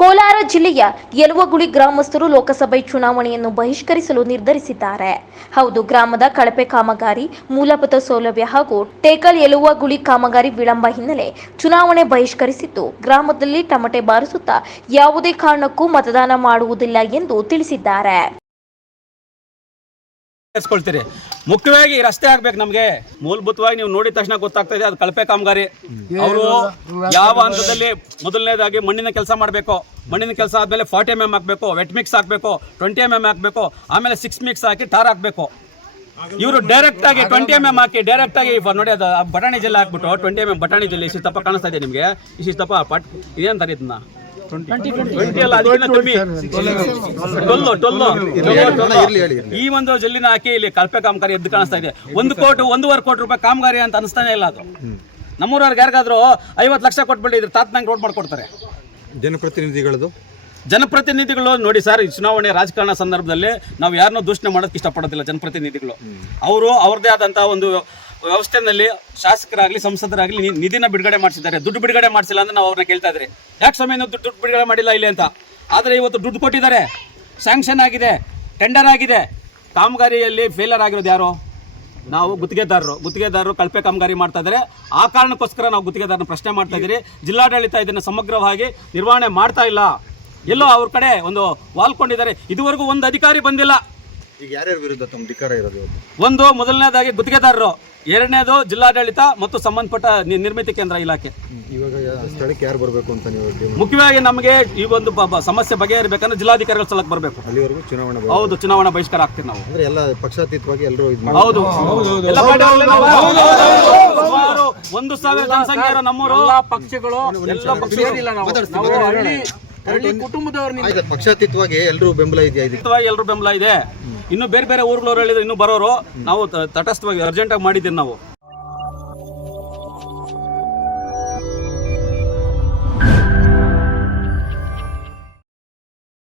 ಕೋಲಾರ ಜಿಲ್ಲೆಯ ಯಲುವಗುಳಿ ಗ್ರಾಮಸ್ಥರು ಲೋಕಸಭೆ ಚುನಾವಣೆಯನ್ನು ಬಹಿಷ್ಕರಿಸಲು ನಿರ್ಧರಿಸಿದ್ದಾರೆ. ಹೌದು, ಗ್ರಾಮದ ಕಳಪೆ ಕಾಮಗಾರಿ, ಮೂಲಭೂತ ಸೌಲಭ್ಯ ಹಾಗೂ ಟೇಕಲ್ ಯಲುವಗುಳಿ ಕಾಮಗಾರಿ ವಿಳಂಬ ಹಿನ್ನೆಲೆ ಚುನಾವಣೆ ಬಹಿಷ್ಕರಿಸಿದ್ದು, ಗ್ರಾಮದಲ್ಲಿ ಟಮಟೆ ಬಾರಿಸುತ್ತಾ ಯಾವುದೇ ಕಾರಣಕ್ಕೂ ಮತದಾನ ಮಾಡುವುದಿಲ್ಲ ಎಂದು ತಿಳಿಸಿದ್ದಾರೆ. ಸೇರಿಸ್ಕೊಳ್ತೀರಿ ಮುಖ್ಯವಾಗಿ ರಸ್ತೆ ಆಗ್ಬೇಕು ನಮಗೆ. ಮೂಲಭೂತವಾಗಿ ನೀವು ನೋಡಿದ ತಕ್ಷಣ ಗೊತ್ತಾಗ್ತಾ ಇದೆ ಅದು ಕಳಪೆ ಕಾಮಗಾರಿ. ಅವರು ಯಾವ ಹಂತದಲ್ಲಿ ಮೊದಲನೇದಾಗಿ ಮಣ್ಣಿನ ಕೆಲಸ ಮಾಡಬೇಕು. ಮಣ್ಣಿನ ಕೆಲಸ ಆದ್ಮೇಲೆ ಫಾರ್ಟಿ ಎಂ ಎಂ ಹಾಕಬೇಕು ವೆಟ್ ಮಿಕ್ಸ್ ಹಾಕಬೇಕು ಟ್ವೆಂಟಿ ಎಂ ಎಂ ಹಾಕಬೇಕು ಆಮೇಲೆ ಸಿಕ್ಸ್ ಮಿಕ್ಸ್ ಹಾಕಿ ಟಾರ್ ಹಾಕಬೇಕು. ಇವರು ಡೈರೆಕ್ಟ್ ಆಗಿ ಟ್ವೆಂಟಿ ಎಂ ಎಂ ಹಾಕಿ ಡೈರೆಕ್ಟ್ ಆಗಿ ನೋಡಿ ಅದು ಬಟಾಣಿ ಜಿಲ್ಲೆ ಹಾಕ್ಬಿಟ್ಟು ಟ್ವೆಂಟಿ ಎಂ ಎಂ ಬಟಾಣಿ ಜಿಲ್ಲೆ ಇಷ್ಟು ತಪ್ಪ ಕಾಣಿಸ್ತಾ ಇದೆ ನಿಮಗೆ. ಇಷ್ಟು ಪಟ್ ಇದೇಂತಾರೆ ಇದನ್ನ? ಈ ಒಂದು ಜಲ್ಲಿನ ಹಾಕಿ ಇಲ್ಲಿ ಕಲ್ಪೆ ಕಾಮಗಾರಿ ಎದ್ದು ಕಾಣಿಸ್ತಾ ಇದೆ. ಒಂದು ಕೋಟಿ ಒಂದೂವರೆ ಕೋಟಿ ರೂಪಾಯಿ ಕಾಮಗಾರಿ ಅಂತ ಅನಿಸ್ತಾನೆ ಇಲ್ಲ ಅದು. ನಮ್ಮೂರವ್ರಿಗೆ ಯಾರಿಗಾದ್ರೂ ಐವತ್ತು ಲಕ್ಷ ಕೊಟ್ಬಿಟ್ಟು ಇದ್ರ ತಾತ್ನಂಗೆ ರೋಡ್ ಮಾಡ್ಕೊಡ್ತಾರೆ. ಜನಪ್ರತಿನಿಧಿಗಳದು? ಜನಪ್ರತಿನಿಧಿಗಳು ನೋಡಿ ಸರ್ ಈ ಚುನಾವಣೆ ರಾಜಕಾರಣ ಸಂದರ್ಭದಲ್ಲಿ ನಾವು ಯಾರನ್ನೂ ದೂಷಣೆ ಮಾಡೋದಕ್ಕೆ ಇಷ್ಟಪಡೋದಿಲ್ಲ ಜನಪ್ರತಿನಿಧಿಗಳು. ಅವರು ಅವ್ರದೇ ಆದಂತಹ ಒಂದು ವ್ಯವಸ್ಥೆನಲ್ಲಿ ಶಾಸಕರಾಗಲಿ, ಸಂಸದರಾಗಲಿ ನಿಧಿನ ಬಿಡುಗಡೆ ಮಾಡಿಸಿದ್ದಾರೆ. ದುಡ್ಡು ಬಿಡುಗಡೆ ಮಾಡಿಸಿಲ್ಲ ಅಂತ ನಾವು ಅವ್ರನ್ನ ಕೇಳ್ತಾ ಇದ್ರಿ. ಯಾಕೆ ಸ್ವಾಮಿ ದುಡ್ಡು ದುಡ್ಡು ಬಿಡುಗಡೆ ಮಾಡಿಲ್ಲ ಇಲ್ಲಿ ಅಂತ? ಆದರೆ ಇವತ್ತು ದುಡ್ಡು ಕೊಟ್ಟಿದ್ದಾರೆ. ಸ್ಯಾಂಕ್ಷನ್ ಆಗಿದೆ. ಟೆಂಡರ್ ಆಗಿದೆ. ಕಾಮಗಾರಿಯಲ್ಲಿ ಫೇಲರ್ ಆಗಿರೋದು ಯಾರು? ನಾವು ಗುತ್ತಿಗೆದಾರರು. ಗುತ್ತಿಗೆದಾರರು ಕಳಪೆ ಕಾಮಗಾರಿ ಮಾಡ್ತಾ ಇದ್ದಾರೆ. ಆ ಕಾರಣಕ್ಕೋಸ್ಕರ ನಾವು ಗುತ್ತಿಗೆದಾರನ ಪ್ರಶ್ನೆ ಮಾಡ್ತಾ ಇದ್ದೀರಿ. ಜಿಲ್ಲಾಡಳಿತ ಇದನ್ನು ಸಮಗ್ರವಾಗಿ ನಿರ್ವಹಣೆ ಮಾಡ್ತಾ ಇಲ್ಲ. ಎಲ್ಲೋ ಅವ್ರ ಕಡೆ ಒಂದು ವಾಲ್ಕೊಂಡಿದ್ದಾರೆ ಇದುವರೆಗೂ ಒಂದು ಅಧಿಕಾರಿ ಬಂದಿಲ್ಲ. ಈಗ ಯಾರ್ಯಾರ ವಿರುದ್ಧ ತಮ್ಮ ಧಿಕ್ಕಾರ ಇರೋದು? ಒಂದು ಮೊದಲನೇದಾಗಿ ಗುತ್ತಿಗೆದಾರರು ಎರಡನೇದು ಜಿಲ್ಲಾಡಳಿತ ಮತ್ತು ಸಂಬಂಧಪಟ್ಟ ನಿ- ನಿರ್ಮಿತಿ ಕೇಂದ್ರ ಇಲಾಖೆ. ಇವಾಗ ಯಾ- ಸ್ಥಳಕ್ಕೆ ಯಾರು ಬರಬೇಕು ಅಂತ ನೀವು ಮುಖ್ಯವಾಗಿ ನಮಗೆ ಈ ಒಂದು ಬ- ಬ- ಸಮಸ್ಯೆ ಬಗೆಹರಿಬೇಕಂದ್ರೆ ಜಿಲ್ಲಾಧಿಕಾರಿಗಳ ಸ್ಥಳಕ್ಕೆ ಬರಬೇಕು. ಅಲ್ಲಿವರೆಗೂ ಚುನಾವಣೆ. ಹೌದು ಚುನಾವಣಾ ಬಹಿಷ್ಕಾರ ಆಗ್ತೀವಿ ನಾವು. ಅಂದ್ರೆ ಎಲ್ಲ ಪಕ್ಷಾತೀತವಾಗಿ ಎಲ್ಲರೂ ಇದು ಮಾಡಿ ಹೌದು. ಎಲ್ಲ ಪಾರ್ಟಿಗಳಲ್ಲಿ ನಾವು- ಸುಮಾರು ಒಂದು ಸಾವಿರ ಜನಸಂಖ್ಯೆ ಇರೋ ನಮ್ಮೂರು. ಪಕ್ಷಗಳು ಎಲ್ಲ ಪಕ್ಷಗಳು. ಹಳ್ಳಿ ಕುಟುಂಬದವ್ರ ಆಯ್ತು ಪಕ್ಷಾತೀತವಾಗಿ ಎಲ್ಲರೂ ಬೆಂಬಲ ಇದೆಯಾ ಇದಕ್ಕೆ? ಎಲ್ಲರೂ ಬೆಂಬಲ ಇದೆ. ಇನ್ನು ಬೇರೆ ಬೇರೆ ಊರುಗಳವ್ರು ಹೇಳಿದ್ರೆ ಇನ್ನು ಬರೋರು ನಾವು ತಟಸ್ಥವಾಗಿ ಅರ್ಜೆಂಟಾಗಿ ಮಾಡಿದ್ದೀವಿ ನಾವು.